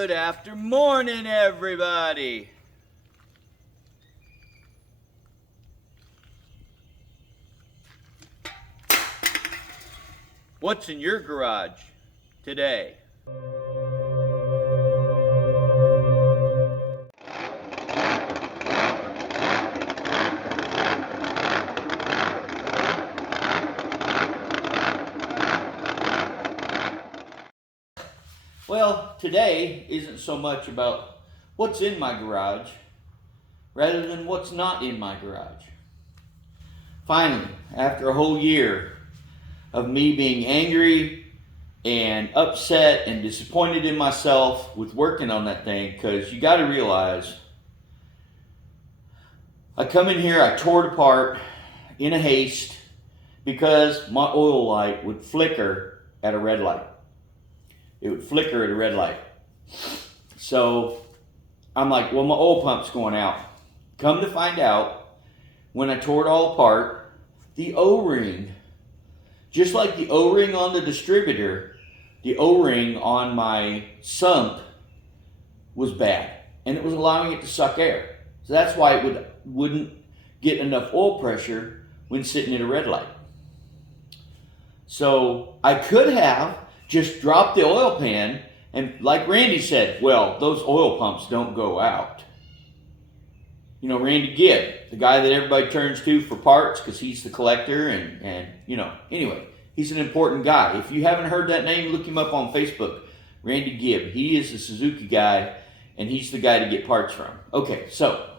Good after morning, everybody. What's in your garage today? Well, today isn't so much about what's in my garage rather than what's not in my garage. Finally, after a whole year of me being angry and upset and disappointed in myself with working on that thing, because you got to realize, I come in here, I tore it apart in a haste because my oil light would flicker at a red light. It would flicker at a red light. So I'm like, well, my oil pump's going out. Come to find out, when I tore it all apart, the O-ring, just like the O-ring on the distributor, the O-ring on my sump was bad, and it was allowing it to suck air. So that's why it wouldn't get enough oil pressure when sitting at a red light. So I could have just dropped the oil pan, and like Randy said, well, those oil pumps don't go out. You know, Randy Gibb, the guy that everybody turns to for parts because he's the collector and you know, anyway, he's an important guy. If you haven't heard that name, look him up on Facebook. Randy Gibb. He is the Suzuki guy, and he's the guy to get parts from. Okay, so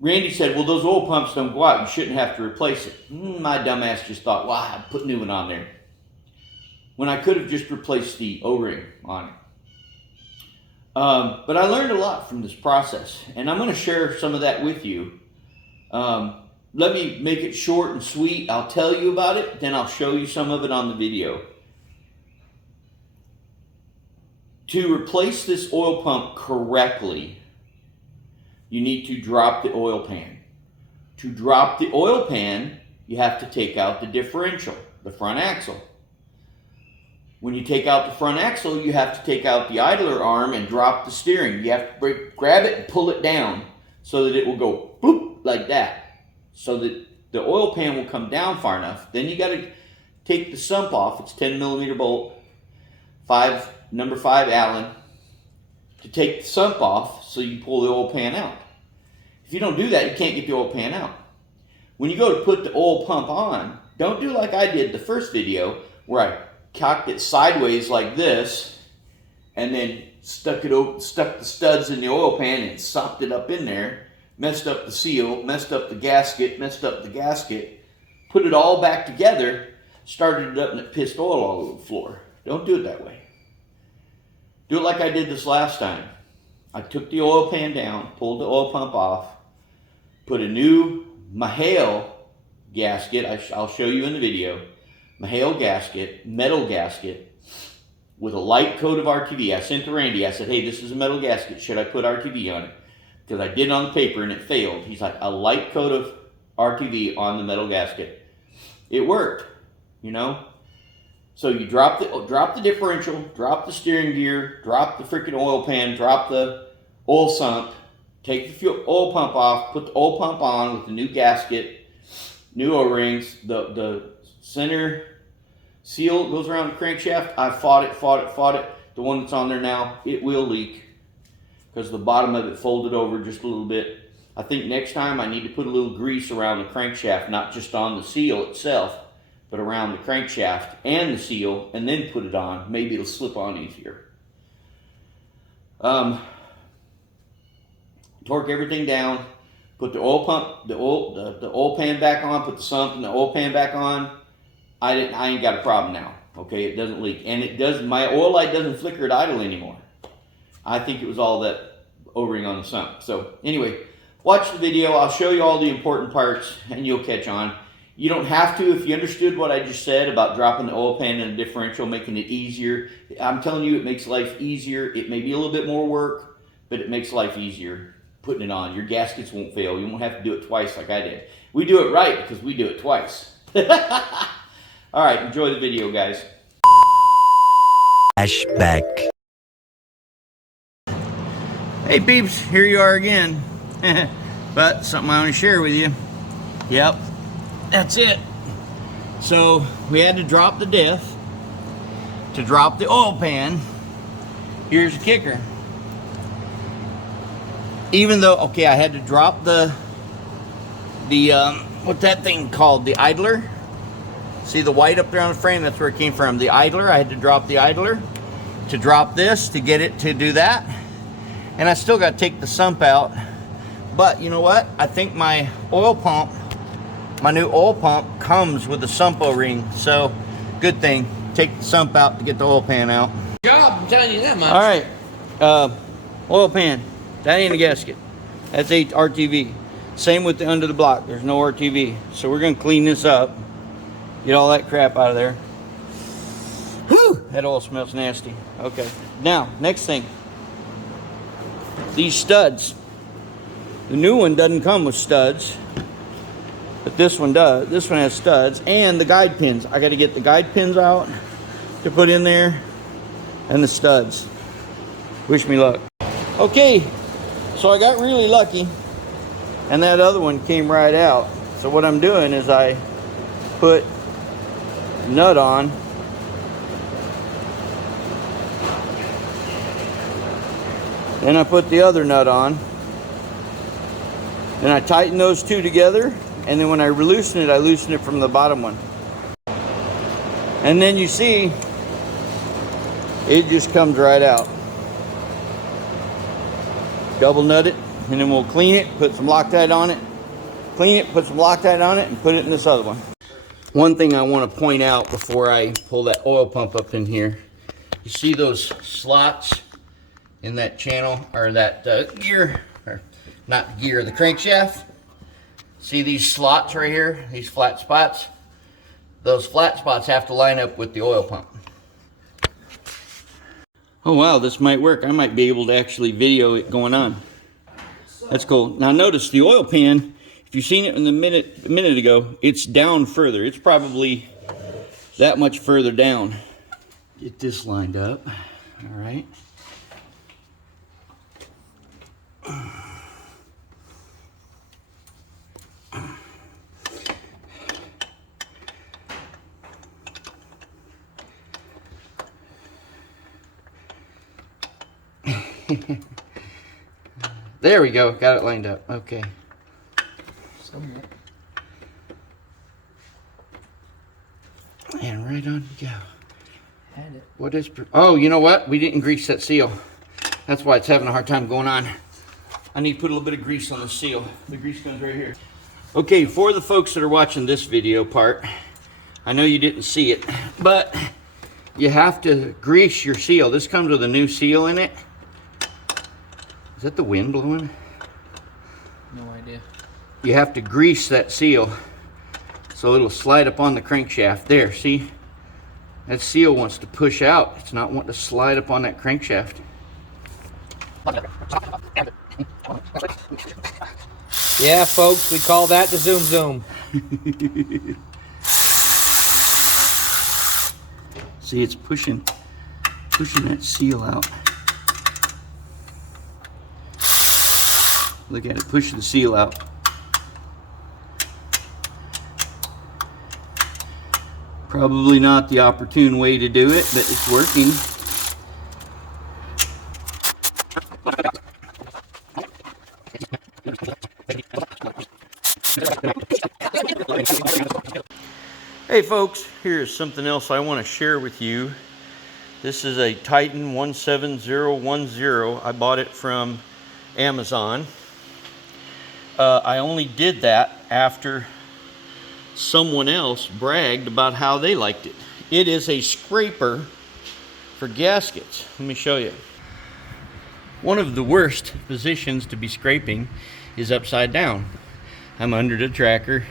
Randy said, well, those oil pumps don't go out. You shouldn't have to replace it. My dumbass just thought, well, I'll put a new one on there, when I could have just replaced the O-ring on it. But I learned a lot from this process, and I'm going to share some of that with you. Let me make it short and sweet. I'll tell you about it, then I'll show you some of it on the video. To replace this oil pump correctly, you need to drop the oil pan. To drop the oil pan, you have to take out the differential, the front axle. When you take out the front axle, you have to take out the idler arm and drop the steering. You have to grab it and pull it down so that it will go bloop like that, so that the oil pan will come down far enough. Then you got to take the sump off. It's 10mm bolt, number 5 Allen, to take the sump off so you pull the oil pan out. If you don't do that, you can't get the oil pan out. When you go to put the oil pump on, don't do like I did the first video where I cocked it sideways like this and then stuck the studs in the oil pan and sopped it up in there, messed up the seal, messed up the gasket, put it all back together, started it up, and it pissed oil all over the floor. Don't do it that way. Do it like I did this last time. I took the oil pan down, pulled the oil pump off, put a new Mahale gasket, I'll show you in the video, Mahale gasket, metal gasket, with a light coat of RTV. I sent to Randy, I said, hey, this is a metal gasket, should I put RTV on it? Because I did on the paper and it failed. He's like, a light coat of RTV on the metal gasket. It worked, you know? So you drop the differential, drop the steering gear, drop the freaking oil pan, drop the oil sump, take the oil pump off, put the oil pump on with the new gasket, new O-rings, the center seal goes around the crankshaft. I fought it. The one that's on there now, it will leak because the bottom of it folded over just a little bit. I think next time I need to put a little grease around the crankshaft, not just on the seal itself, but around the crankshaft and the seal, and then put it on. Maybe it'll slip on easier. Torque everything down, put the oil pump, the oil pan back on, put the sump and the oil pan back on. I ain't got a problem now. Okay, it doesn't leak, and it does. My oil light doesn't flicker at idle anymore. I think it was all that O-ring on the sump. So anyway, watch the video. I'll show you all the important parts, and you'll catch on. You don't have to if you understood what I just said about dropping the oil pan in a differential, making it easier. I'm telling you, it makes life easier. It may be a little bit more work, but it makes life easier putting it on. Your gaskets won't fail. You won't have to do it twice like I did. We do it right because we do it twice. All right, enjoy the video, guys. Flashback. Hey peeps, here you are again. But something I want to share with you. Yep, that's it. So we had to drop the diff to drop the oil pan. Here's the kicker. Even though, okay, I had to drop the what's that thing called? The idler. See the white up there on the frame? That's where it came from. The idler. I had to drop the idler to drop this to get it to do that. And I still got to take the sump out. But you know what? I think my oil pump, my new oil pump comes with a sump O-ring. So good thing. Take the sump out to get the oil pan out. Good job, I'm telling you that much. All right. Oil pan. That ain't a gasket. That's a RTV. Same with the under the block. There's no RTV. So we're going to clean this up. Get all that crap out of there. Whew, that oil smells nasty. Okay. Now, next thing. These studs. The new one doesn't come with studs. But this one does. This one has studs. And the guide pins. I got to get the guide pins out to put in there. And the studs. Wish me luck. Okay. So I got really lucky. And that other one came right out. So what I'm doing is I put nut on. Then I put the other nut on. Then I tighten those two together. And then when I loosen it, I loosen it from the bottom one. And then you see, it just comes right out. Double nut it. And then we'll clean it, put some Loctite on it. Clean it, put some Loctite on it, and put it in this other one. One thing I want to point out before I pull that oil pump up in here. You see those slots in that channel, or that gear, or not gear, the crankshaft? See these slots right here, these flat spots? Those flat spots have to line up with the oil pump. Oh wow, this might work. I might be able to actually video it going on. That's cool. Now notice the oil pan, if you've seen it in the a minute ago, it's down further. It's probably that much further down. Get this lined up. All right. There we go. Got it lined up. Okay. Somewhat. And right on you go. Had it. What is... Oh, you know what? We didn't grease that seal. That's why it's having a hard time going on. I need to put a little bit of grease on the seal. The grease comes right here. Okay, for the folks that are watching this video part, I know you didn't see it, but you have to grease your seal. This comes with a new seal in it. Is that the wind blowing? No idea. You have to grease that seal so it'll slide up on the crankshaft. There, see? That seal wants to push out. It's not wanting to slide up on that crankshaft. Yeah, folks, we call that the zoom zoom. See, it's pushing that seal out. Look at it, push the seal out. Probably not the opportune way to do it, but it's working. Hey folks, here's something else I want to share with you. This is a Titan 17010. I bought it from Amazon. I only did that after someone else bragged about how they liked it. It is a scraper for gaskets. Let me show you. One of the worst positions to be scraping is upside down. I'm under the tracker.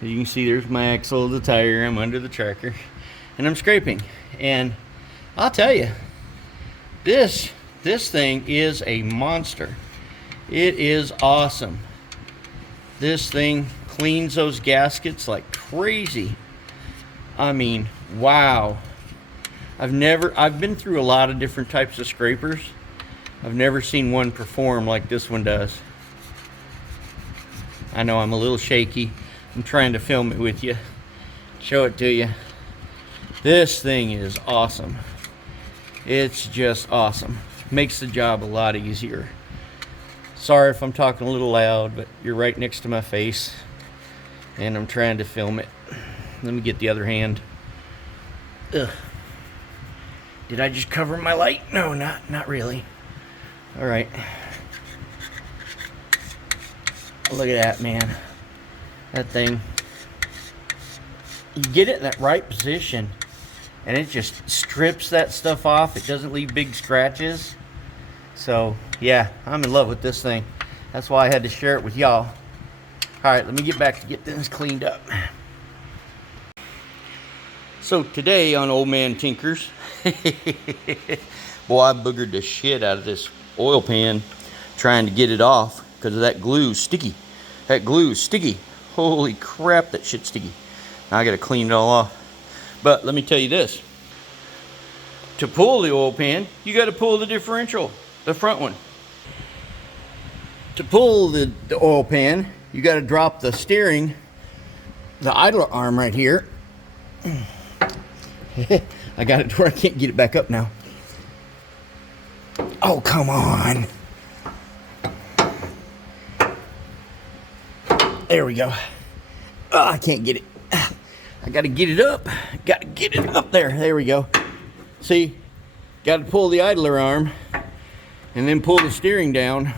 As you can see, there's my axle of the tire. I'm under the tracker and I'm scraping. And I'll tell you, this thing is a monster. It is awesome. This thing cleans those gaskets like crazy. I mean, wow. I've been through a lot of different types of scrapers, I've never seen one perform like this one does. I know I'm a little shaky. I'm trying to film it with you, show it to you. This thing is awesome. It's just awesome. Makes the job a lot easier. Sorry if I'm talking a little loud, but you're right next to my face and I'm trying to film it. Let me get the other hand. Ugh. Did I just cover my light? No, not really. All right. Look at that, man. That thing. You get it in that right position and it just strips that stuff off. It doesn't leave big scratches. So, yeah, I'm in love with this thing. That's why I had to share it with y'all. All right, let me get back to get this cleaned up. So today on Old Man Tinkers, boy, I boogered the shit out of this oil pan trying to get it off because of that glue sticky. That glue is sticky. Holy crap, that shit's sticky. Now I gotta clean it all off. But let me tell you this. To pull the oil pan, you gotta pull the differential, the front one. To pull the oil pan, you gotta drop the steering, the idler arm right here. I got it to where I can't get it back up now. Oh, come on. There we go. Oh, I can't get it. I got to get it up. Got to get it up there. There we go. See, got to pull the idler arm and then pull the steering down.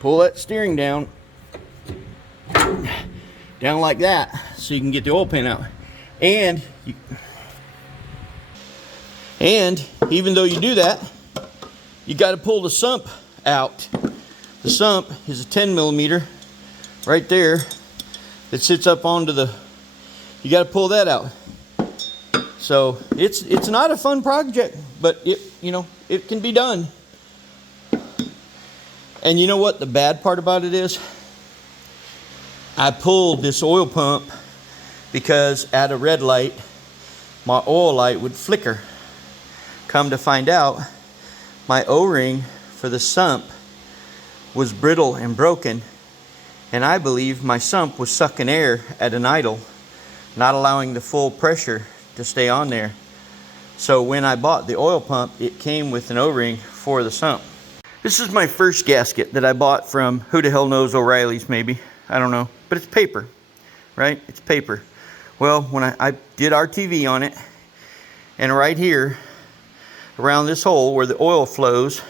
Pull that steering down. Down like that so you can get the oil pan out. And even though you do that, you got to pull the sump out. The sump is a 10 millimeter right there that sits up onto the, you got to pull that out. So it's not a fun project, but it can be done. And you know what the bad part about it is? I pulled this oil pump because at a red light, my oil light would flicker. Come to find out, my O-ring for the sump was brittle and broken, and I believe my sump was sucking air at an idle, not allowing the full pressure to stay on there. So when I bought the oil pump, it came with an O-ring for the sump. This is my first gasket that I bought from, who the hell knows, O'Reilly's maybe, I don't know, but it's paper, right? It's paper. Well, when I did RTV on it, and right here, around this hole where the oil flows,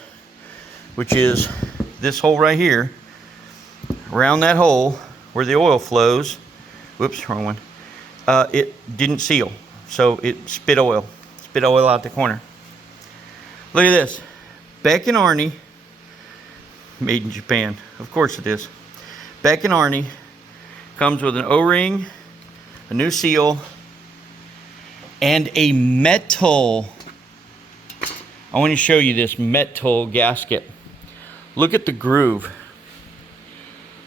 which is this hole right here, around that hole where the oil flows, whoops, wrong one, it didn't seal, so it spit oil out the corner. Look at this, Beck and Arnie, made in Japan, of course it is. Beck and Arnie comes with an O-ring, a new seal, and a metal. I want to show you this metal gasket. Look at the groove.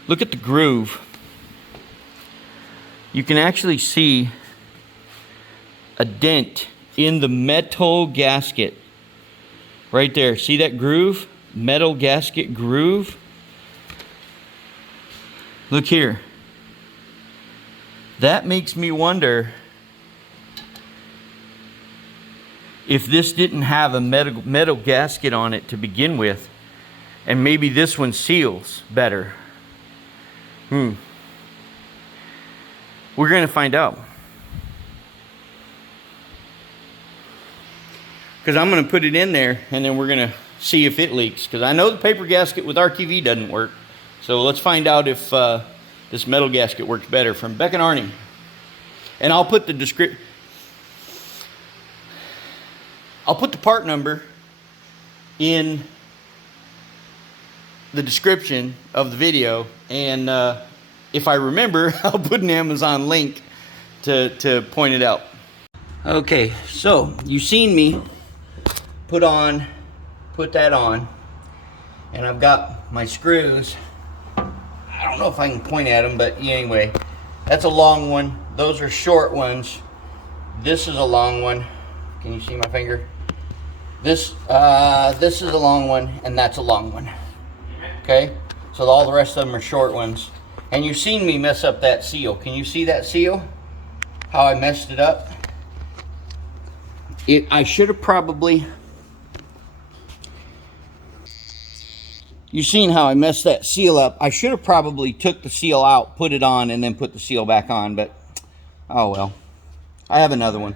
Look at the groove. You can actually see a dent in the metal gasket. Right there. See that groove? Metal gasket groove. Look here. That makes me wonder if this didn't have a metal gasket on it to begin with, and maybe this one seals better. We're going to find out. Because I'm going to put it in there and then we're going to see if it leaks. Because I know the paper gasket with RTV doesn't work. So let's find out if this metal gasket works better from Beck and Arnie. And I'll put the part number in the description of the video, and if I remember, I'll put an Amazon link to point it out. Okay, so you've seen me put that on, and I've got my screws. I don't know if I can point at them, but anyway, that's a long one. Those are short ones. This is a long one. Can you see my finger? This is a long one, and that's a long one. Okay, so all the rest of them are short ones. And you've seen me mess up that seal. Can you see that seal? How I messed it up? I should have probably... You've seen how I messed that seal up. I should have probably took the seal out, put it on, and then put the seal back on, but oh well. I have another one.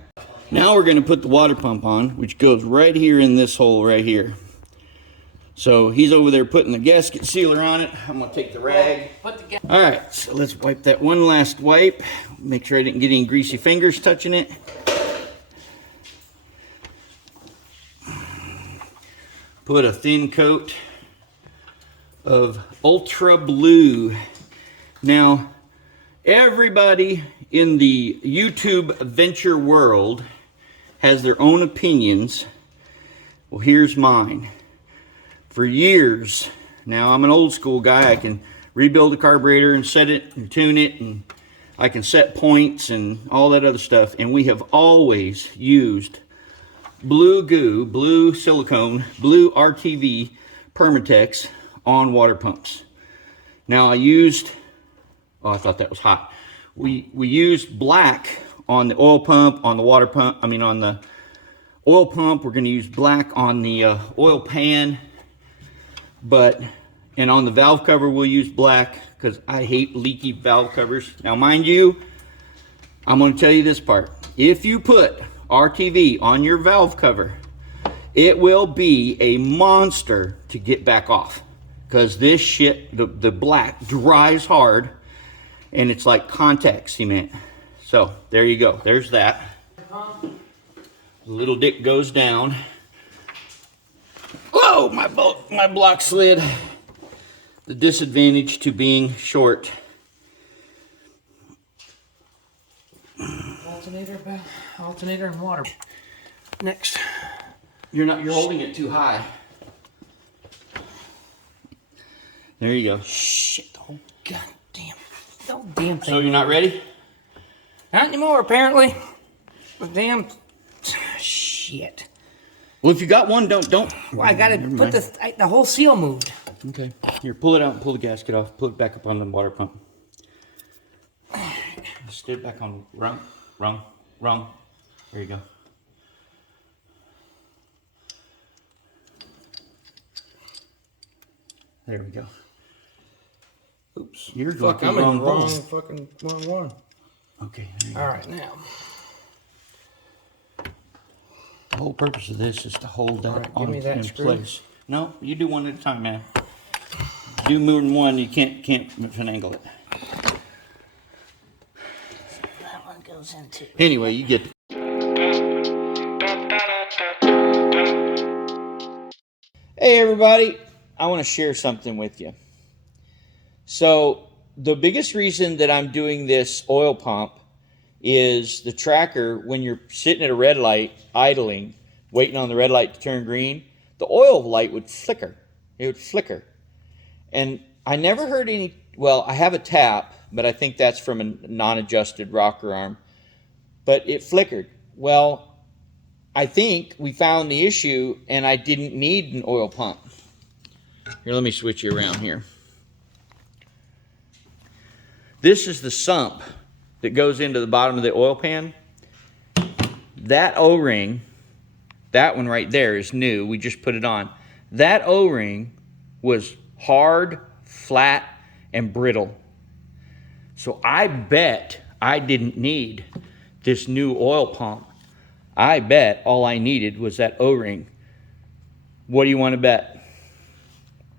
Now we're going to put the water pump on, which goes right here in this hole right here. So he's over there putting the gasket sealer on it. I'm going to take the rag. All right, so let's wipe that one last wipe. Make sure I didn't get any greasy fingers touching it. Put a thin coat of Ultra Blue. Now, everybody in the YouTube venture world has their own opinions. Well, here's mine. For years, now I'm an old school guy. I can rebuild a carburetor and set it and tune it, and I can set points and all that other stuff. And we have always used blue goo, blue silicone, blue RTV Permatex on water pumps. Now I used, oh, I thought that was hot. We used black on the oil pump, on the water pump, I mean on the oil pump. We're going to use black on the oil pan, and on the valve cover we'll use black because I hate leaky valve covers. Now mind you, I'm going to tell you this part. If you put RTV on your valve cover, it will be a monster to get back off. Because this shit, the black, dries hard, and it's like contact cement. So, there you go. There's that. Little dick goes down. Whoa, my block slid. The disadvantage to being short. Alternator and water. Next. You're holding it too high. There you go. Shit, the whole goddamn thing. So you're not ready? Not anymore, apparently. The damn shit. Well, if you got one, don't. Well, I gotta put the whole seal moved. Okay. Here, pull it out and pull the gasket off. Pull it back up on the water pump. Stick it back on rung. There you go. There we go. Oops. You're Fuck, I'm in the wrong one. Okay. All right, now. The whole purpose of this is to hold that right, give me that in screw. place. No, you do one at a time, man. Do more than one, you can't finagle it. That one goes into. Anyway, you get. Hey everybody, I want to share something with you. So the biggest reason that I'm doing this oil pump is the tracker, when you're sitting at a red light idling, waiting on the red light to turn green, the oil light would flicker. It would flicker. And I never heard any, well, I have a tap, but I think that's from a non-adjusted rocker arm, but it flickered. Well, I think we found the issue and I didn't need an oil pump. Here, let me switch you around here. This is the sump that goes into the bottom of the oil pan. That O-ring, that one right there is new. We just put it on. That O-ring was hard, flat, and brittle. So I bet I didn't need this new oil pump. I bet all I needed was that O-ring. What do you want to bet?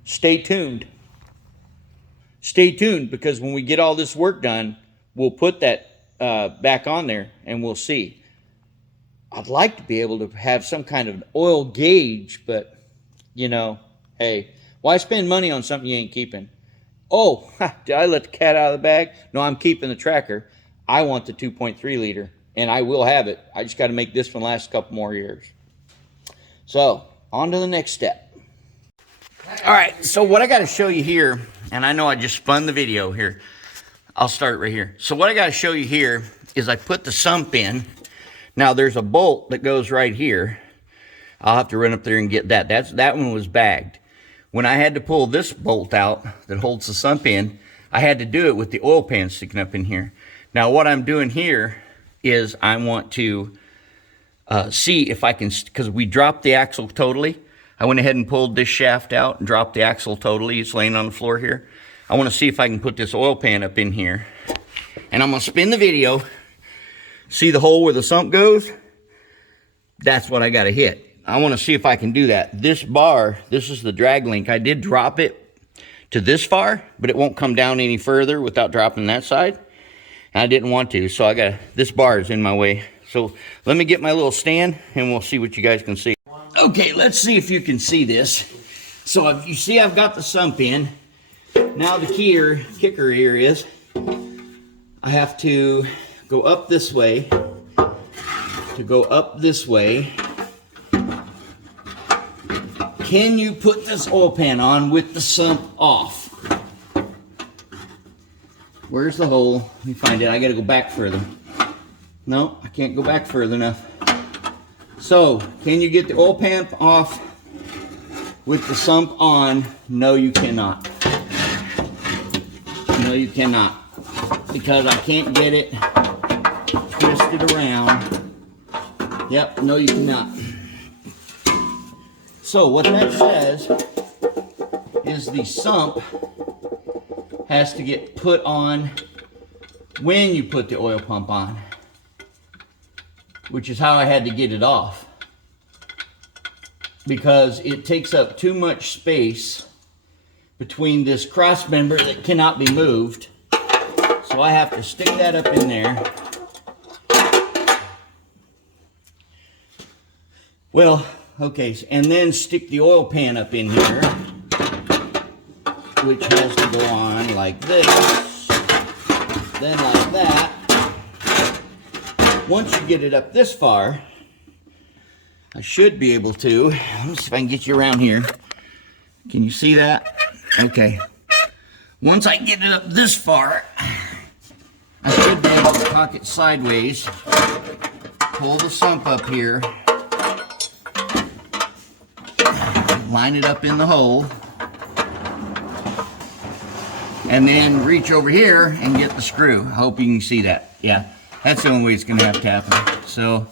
Stay tuned. Stay tuned, because when we get all this work done, we'll put that back on there and we'll see. I'd like to be able to have some kind of an oil gauge, but, you know, hey, why spend money on something you ain't keeping? Oh, did I let the cat out of the bag? No, I'm keeping the tracker. I want the 2.3 liter, and I will have it. I just got to make this one last a couple more years. So, on to the next step. All right, so what I got to show you here, and I know I just spun the video here. I'll start right here. So what I got to show you here is I put the sump in. Now there's a bolt that goes right here I'll have to run up there and get that. That one was bagged. When I had to pull this bolt out that holds the sump in, I had to do it with the oil pan sticking up in here. Now what I'm doing here is I want to see if I can, because we dropped the axle totally. I went ahead and pulled this shaft out and dropped the axle totally. It's laying on the floor here. I want to see if I can put this oil pan up in here. And I'm going to spin the video. See the hole where the sump goes? That's what I got to hit. I want to see if I can do that. This bar, this is the drag link. I did drop it to this far, but it won't come down any further without dropping that side. And I didn't want to, so this bar is in my way. So let me get my little stand and we'll see what you guys can see. Okay, let's see if you can see this. So you see I've got the sump in. Now the kicker here is I have to go up this way. To go up this way. Can you put this oil pan on with the sump off? Where's the hole? Let me find it. I gotta go back further. No, I can't go back further enough. So, can you get the oil pan off with the sump on? No, you cannot. No, you cannot. Because I can't get it twisted around. Yep, no, you cannot. So, what that says is the sump has to get put on when you put the oil pump on, which is how I had to get it off, because it takes up too much space between this cross member that cannot be moved. So I have to stick that up in there. Well, okay, and then stick the oil pan up in here, which has to go on like this, then like that. Once you get it up this far, I should be able to, let me see if I can get you around here. Can you see that? Okay. Once I get it up this far, I should be able to cock it sideways, pull the sump up here, line it up in the hole, and then reach over here and get the screw. I hope you can see that. Yeah, that's the only way it's going to have to happen. So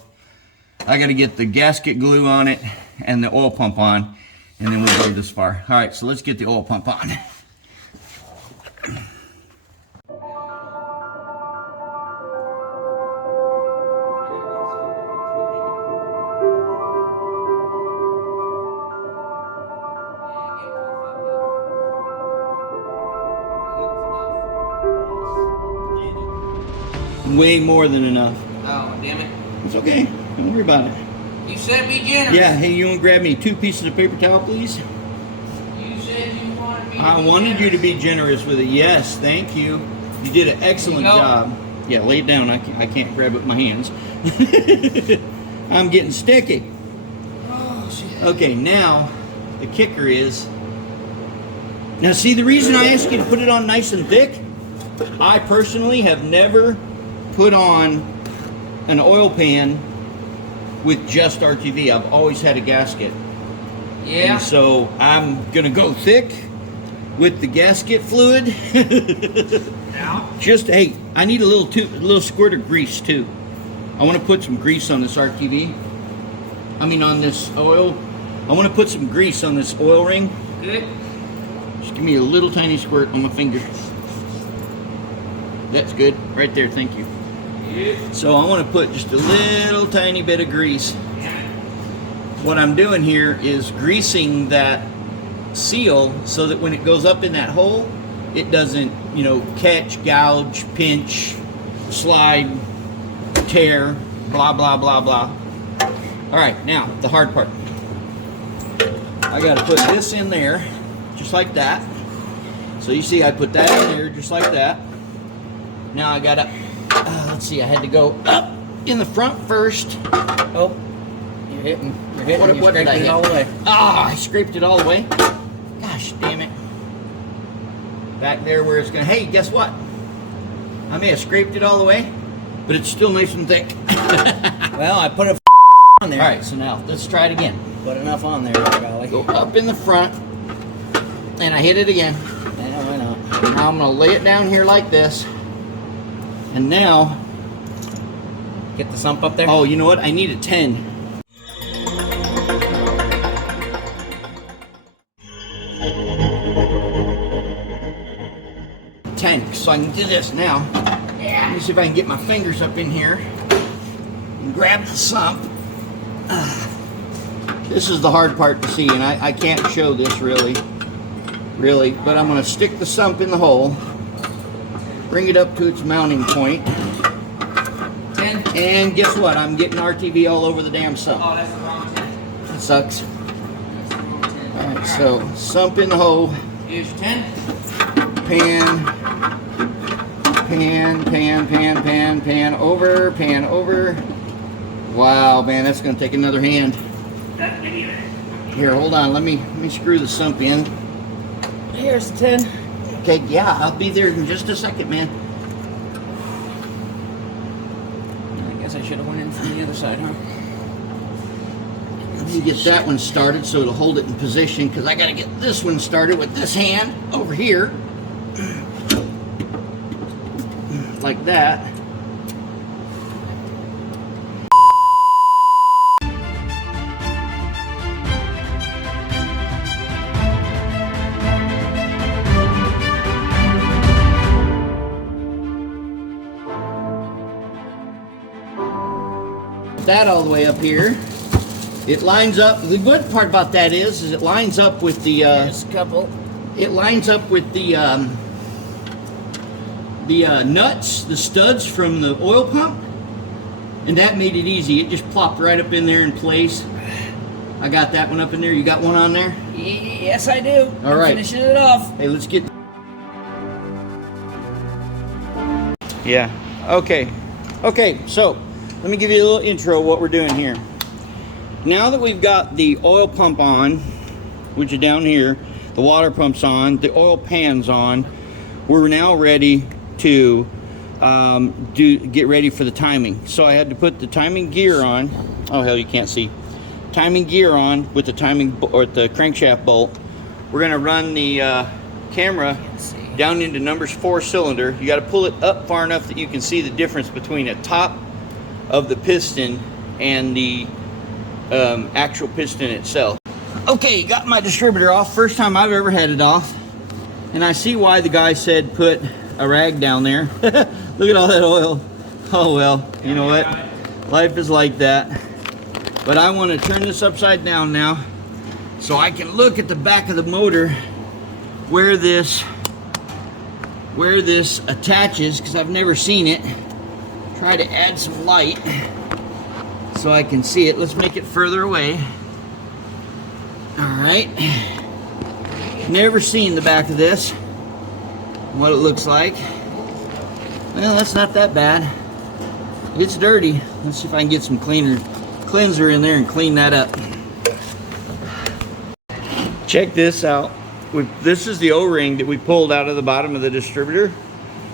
I got to get the gasket glue on it and the oil pump on, and then we'll go this far. All right, so let's get the oil pump on. Way more than enough. Oh, damn it. It's okay. Don't worry about it. You said be generous. Yeah, hey, you want to grab me 2 pieces of paper towel, please? You said you wanted me to I wanted you to be generous with it. Yes, thank you. You did an excellent job. Yeah, lay it down. I can't grab it with my hands. I'm getting sticky. Oh, shit. Okay, now the kicker is, now see, the reason I ask you to put it on nice and thick, I personally have never put on an oil pan with just RTV. I've always had a gasket. Yeah. And so I'm gonna go thick with the gasket fluid. Now? Just, hey, I need a little squirt of grease too. I want to put some grease on this RTV. I mean on this oil. I want to put some grease on this oil ring. Good. Just give me a little tiny squirt on my finger. That's good. Right there, thank you. Yeah. So I want to put just a little tiny bit of grease. What I'm doing here is greasing that seal so that when it goes up in that hole, it doesn't, you know, catch, gouge, pinch, slide, tear, blah, blah, blah, blah. All right, now the hard part. I got to put this in there just like that. So you see I put that in there just like that. Now I got to, let's see, I had to go up in the front first. Oh, you're hitting What did I it hit? all the way. Ah, I scraped it all the way. Gosh, damn it. Back there where it's going to, hey, guess what? I may have scraped it all the way, but it's still nice and thick. Well, I put a on there. All right, so now let's try it again. Put enough on there, by golly. Go up in the front, and I hit it again. Yeah, why not? Now I'm going to lay it down here like this. And now, Get the sump up there. oh, you know what? I need a 10. So I can do this now. Let me see if I can get my fingers up in here and grab the sump. This is the hard part to see, and I can't show this really, but I'm going to stick the sump in the hole, bring it up to its mounting point, 10. and guess what? I'm getting RTV all over the damn sump. Oh, that's the wrong 10. It sucks. That's the wrong 10. Alright, so sump in the hole, Here's your 10. pan, over. Wow, man, that's gonna take another hand. Here, hold on, let me screw the sump in. Here's the 10. Okay, yeah, I'll be there in just a second, man. I guess I should have went in from the other side, huh? Let me get that one started so it'll hold it in position, because I gotta get this one started with this hand over here. Like that. That all the way up here. It lines up. The good part about that is it lines up with the. There's a couple. It lines up with the nuts, the studs from the oil pump, and that made it easy. It just plopped right up in there in place. I got that one up in there. You got one on there? Yes, I do. All right. Finishing it off. Hey, let's get. Yeah. Okay. Okay. So, let me give you a little intro of what we're doing here. Now that we've got the oil pump on, which is down here, the water pump's on, the oil pan's on, we're now ready to get ready for the timing. So I had to put the timing gear on. Oh hell, you can't see. Timing gear on with the timing or the crankshaft bolt. We're gonna run the camera down into numbers 4 cylinder. You got to pull it up far enough that you can see the difference between the top of the piston and the actual piston itself. Okay, got my distributor off. First time I've ever had it off. And I see why the guy said put a rag down there. Look at all that oil. Oh well, you know what? Life is like that. But I want to turn this upside down now so I can look at the back of the motor where this attaches, because I've never seen it. Try to add some light so I can see it. Let's make it further away. All right. Never seen the back of this. What it looks like. Well, that's not that bad. It's dirty. Let's see if I can get some cleanser in there and clean that up. Check this out. This is the O-ring that we pulled out of the bottom of the distributor,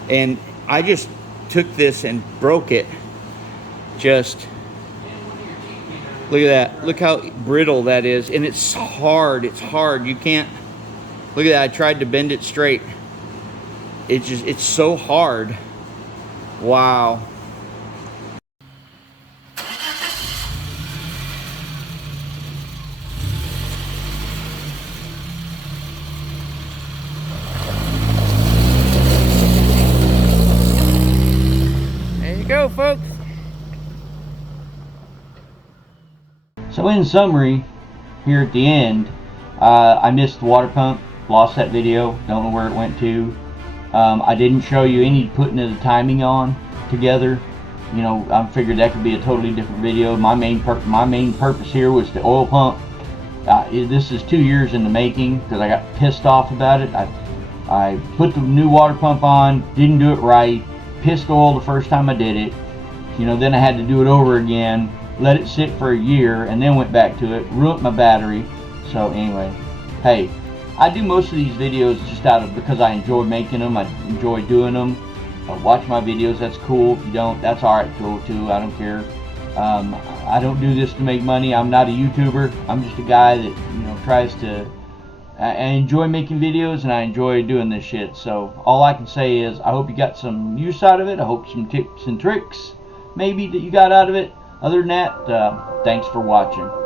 and I just took this and broke it. Just look at that. Look how brittle that is, and it's hard. It's hard. You can't. Look at that. I tried to bend it straight. It's so hard. Wow. There you go, folks. So in summary, here at the end, I missed the water pump, lost that video, don't know where it went to. I didn't show you any putting of the timing on together. You know, I figured that could be a totally different video. My main purpose here was the oil pump. This is 2 years in the making because I got pissed off about it. I put the new water pump on, didn't do it right, pissed oil the first time I did it. You know, then I had to do it over again, let it sit for a year, and then went back to it, ruined my battery. So anyway, hey, I do most of these videos just because I enjoy making them, I enjoy doing them. Watch my videos, that's cool. If you don't, that's alright too, I don't care. I don't do this to make money. I'm not a YouTuber. I'm just a guy that, you know, tries to. I enjoy making videos and I enjoy doing this shit. So all I can say is I hope you got some use out of it. I hope some tips and tricks maybe that you got out of it. Other than that, thanks for watching.